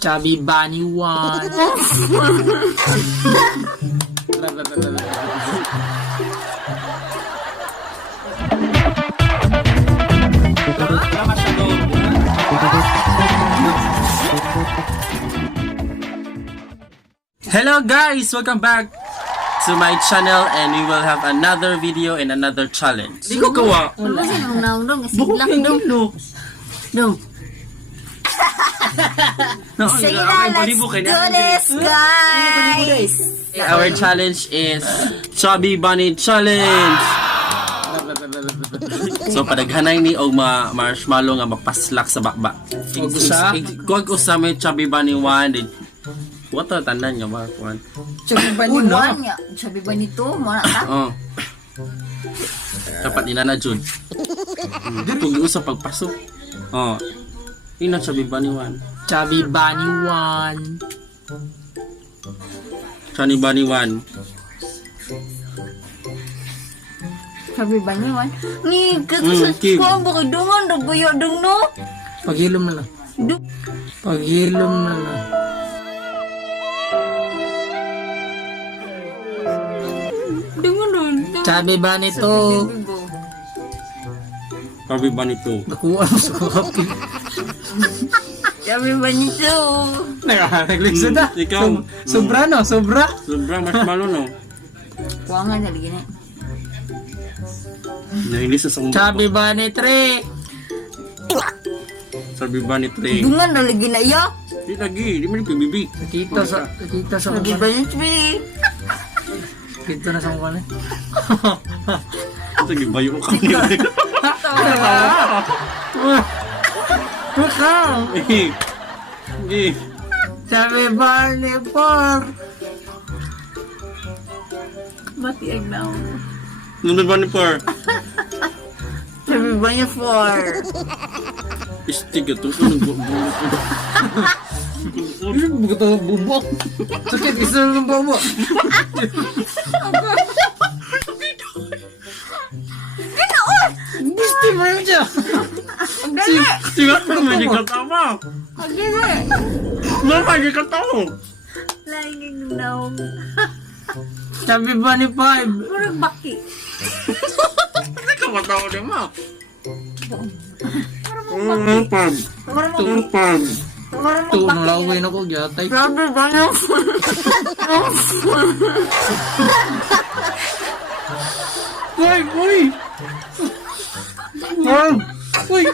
Chubby Bunny 1. Hello guys! Welcome back to my channel and we will have another video and another challenge. Di ko gawa. Wala siya nung naunong. Bukok yung dulo. Dong. Sige na, let's do this, guys! Our challenge is Chubby Bunny Challenge. So padaghanay ni og marshmallow nga mapaslak sa bakba. Kuwag usa may Chubby Bunny 1. What to tandaan nga ba? Chubby Bunny 1 nga. Chubby Bunny 2, mo na ta? Oo. Dapat nila na Jud. Kung usap pagpasok. Oh. Ina Chubby Bunny 1. Chubby Bunny 1. Chubby Bunny 1. Chubby Bunny 1? Ni, kakusat ko ang baka dungan, nagbayo dung no? Paghilom na lang. Paghilom na lang. Dungan nun. Chubby Bunny 2. Chubby Bunny 2. Nakuha mo sa kapi. Chubby Bunny 2. Naglisod na. Ikaw. Sobra no? Sobra? Sobra marshmallow no. Kuha nga na lagi na. Nainis sa sangbo. Chubby Bunny 3. Chubby Bunny 3. Dungan na lagi na iya. Di lagi. Di man yung pibibi. Nakita sa Chubby Bunny 3. Nakita na sa mukha na. Ito gibayo ko kami. Ikaw! Eh. Chubby Bunny 4. Matiag na ako. Nunod Bunny 4. Chubby Bunny 4. Istig ito. Nagbubulo ko. Buka tayo bubok. Sakit, isa lang ng bubok. Ginoon! Gusto mo yun siya. Ang gali! Sigat mo may katawa. Ang gali! May katawa. Laing yung Nawong. Chubby Bunny 5. Murag baki. Hindi ka katawa din mo. Murag baki. Ito, nalawin ako, gyatay. Chubby Bunny 4. Uy! Uy! Uy!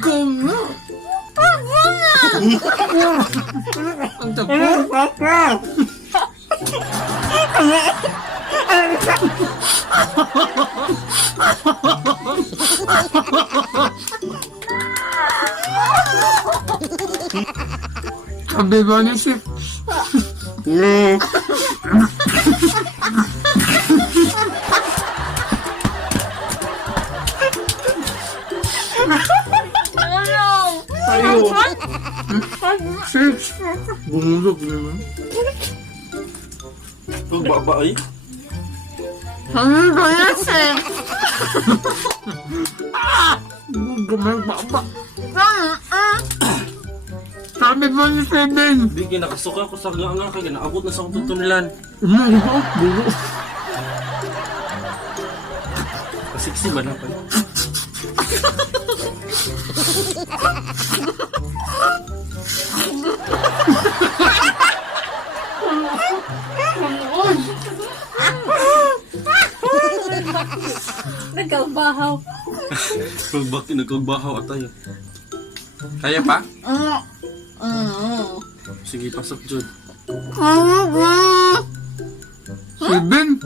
Goma! Ang tapos! Chubby Bunny 6. Ayaw. 6. Bumulog naman. Ang baba ay. Chubby Bunny 6. Gumay baba. Chubby Bunny 7. Bigyan nakasuka ko sa nga kaya naabot na sa akong tutunulan. Bulo. Kasiksi ba na pa? Nagkabahaw. Nagbahaw Atay. Kaya pa? Sige, pasok Jud. 7.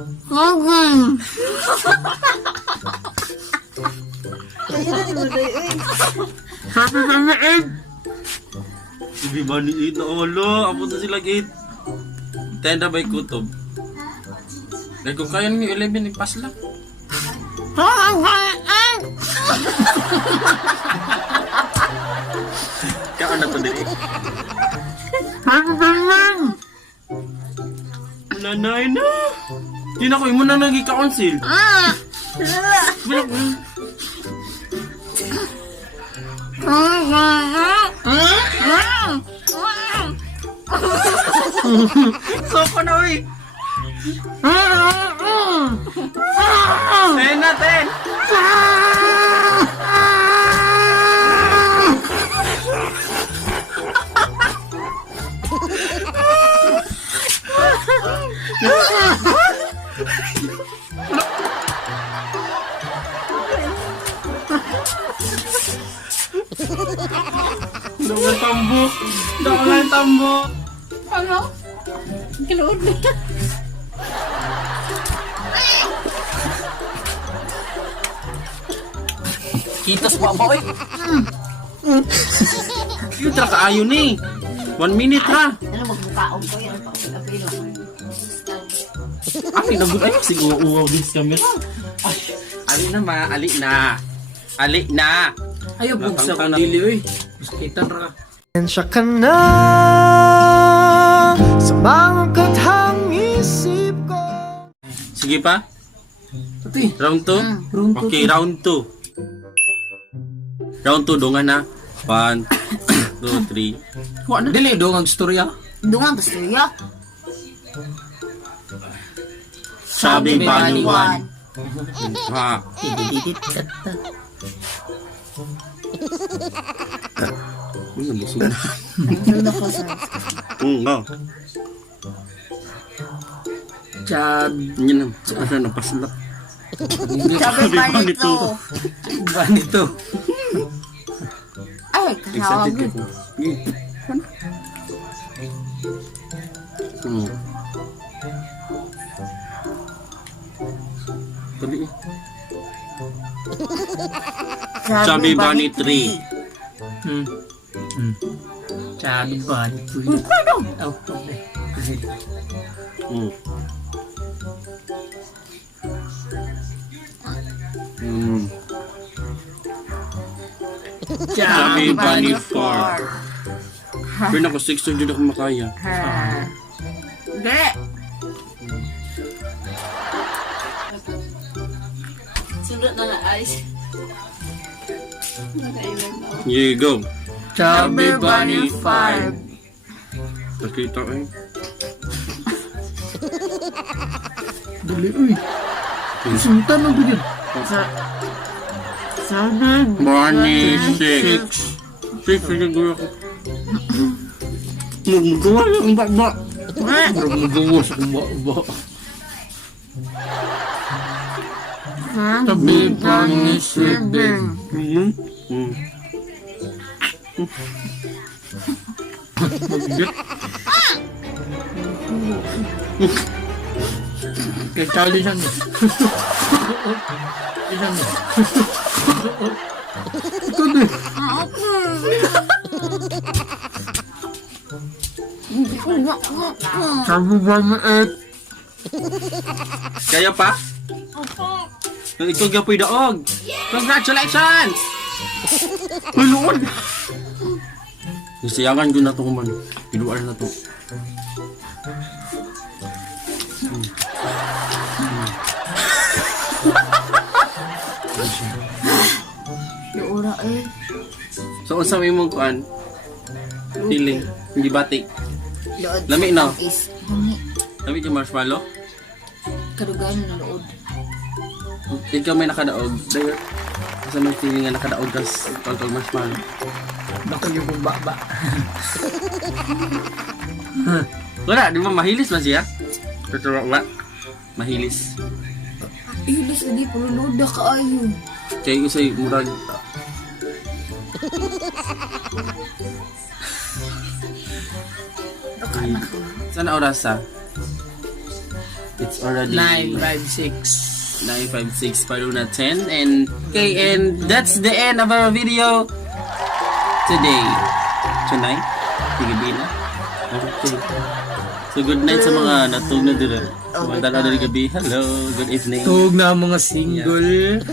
Chubby Bunny 8. Chubby Bunny 8 na ulo. Abot na sila 8. Tenda ba kutob? Dahil kung kaya nyo 11, ipas lang. Kaan na to din eh. Chubby Bunny 9. Nanay na. Di na ko, imo na nag-i-council. Sopo na, uy. 10 na 10. Daw tambok. Daw lang tambok. Ano? Kinuod na. Kitos pa ba, oy? Yun, tra kaayo ni. 1 minute ha. Ano magbukaon ko yan? Pag-apilo. Ay, nagod. Ay, siguro uwaw din sa camera. Ay, ali na ma. Ali na. Ali na. Ayaw, bugsa ko dili, oy. Maskitan ra. Siya ka na sa mga katang isip ko. Sige pa. Ati, Round 2? round two. Okay, round 2. Round 2, dungan na. 1, 2, 3. Wa na dili dong ang storya. Dungan to siya. Chubby Bunny 1. Ha. Dididit kata. Uy, nabusog na. Ano ko sa? Nga. Chad Yan na. Asa na paslak. Sabi pa nito. ba nito? Ay, kasawag. Excited ako. Tabi eh. Chubby Bunny 3. Chad ba nito? Oh, okay. Mm. Mm. Chubby Bunny 4. Pero ako 6 yun ako makaya. Hindi. Sunod na nga ice. Here you go. Chubby Bunny 5. Nakita eh. Dali, uy. Suntan na bigyan. Bunny 6. 6 siguro ako. Magawa yung baba. Magawa sa kumba. Chubby Bunny 7. Kaya challenge yan. Ito din. Chubby Bunny 8. Kaya pa? Ikaw gapoy daog. Congratulations! Maluon! Nasiyangan ko na ito kuman. Piluan na ito. Yung ura eh. So, unsa may mong kuan? Feeling. Hindi batik. Lood. Lami na. Is. Lami. Sabi yung marshmallow? Kadugan na lood. Ikaw may nakadaog. Dahil, sa may feeling nga nakadaog kas toltol marshmallow. Baka yung baba. Wala, di ba mahilis man siya? Pero wala. Mahilis. Ilis na di pululoda kaayo. Kaya ko sa'yo, murag. Sana oras ha? It's already 956. 9:56 pa na 10 and okay, and that's the end of our video today. Tonight? Gabi na? Okay. So good night sa mga natug na dito. Sa mga tanaw na gabi. Hello, good evening. Tug na mga single.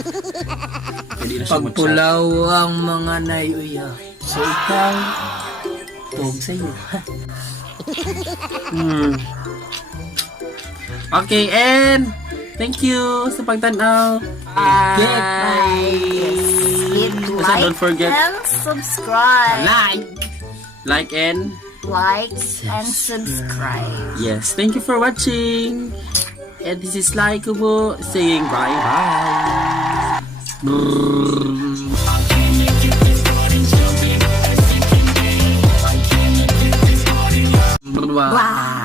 Hindi na siya mag-chat. Pagpulaw ang mga nayuya. So ikaw, tug sa'yo. Okay, and thank you sa pagtanaw. Bye! Hit Basta don't forget and subscribe. Like! like and like, and subscribe. Yes, thank you for watching. And this is SLYCUBO saying bye-bye. Wow.